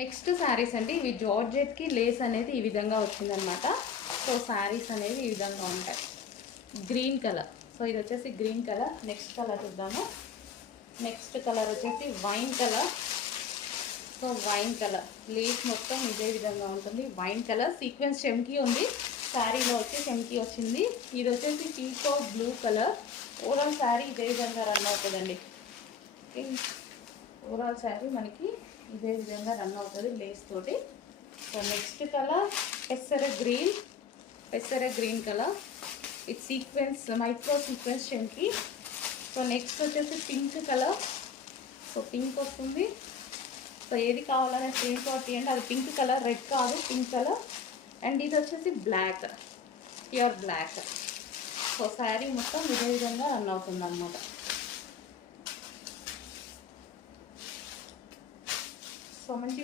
Next saris అండి. ఇవి జార్జెట్కి Lay's అనేది ఈ విధంగా వచ్చిందనమాట. సో శారీస్ అనేవి ఈ విధంగా ఉంటాయి. Green colour. సో ఇది వచ్చేసి గ్రీన్ కలర్. నెక్స్ట్ కలర్ చూద్దాము. నెక్స్ట్ కలర్ వచ్చేసి wine colour. So wine colour Lay's మొత్తం ఇదే విధంగా ఉంటుంది. వైన్ కలర్ సీక్వెన్స్ చెమ్కీ ఉంది. శారీలో వచ్చి చెమ్కీ వచ్చింది. ఇది వచ్చేసి పీకో బ్లూ కలర్. ఓవరాల్ శారీ ఇదే విధంగా రన్ అవుతుందండి. ఓవరాల్ శారీ మనకి ఇదే విధంగా రన్ అవుతుంది లేస్ తోటి. సో నెక్స్ట్ కలర్ పెసర గ్రీన్ కలర్. ఇది సీక్వెన్స్ మైక్రో సీక్వెన్స్ చెమ్కీ. సో నెక్స్ట్ వచ్చేసి పింక్ కలర్. సో పింక్ వస్తుంది. సో ఏది కావాలనే స్క్రీన్ షాట్ తీయండి. అది పింక్ కలర్, రెడ్ కాదు, పింక్ కలర్. అండ్ ఇది వచ్చేసి black, pure black. So sari మొత్తం ఇదే విధంగా రన్ అవుతుంది అన్నమాట. సో మంచి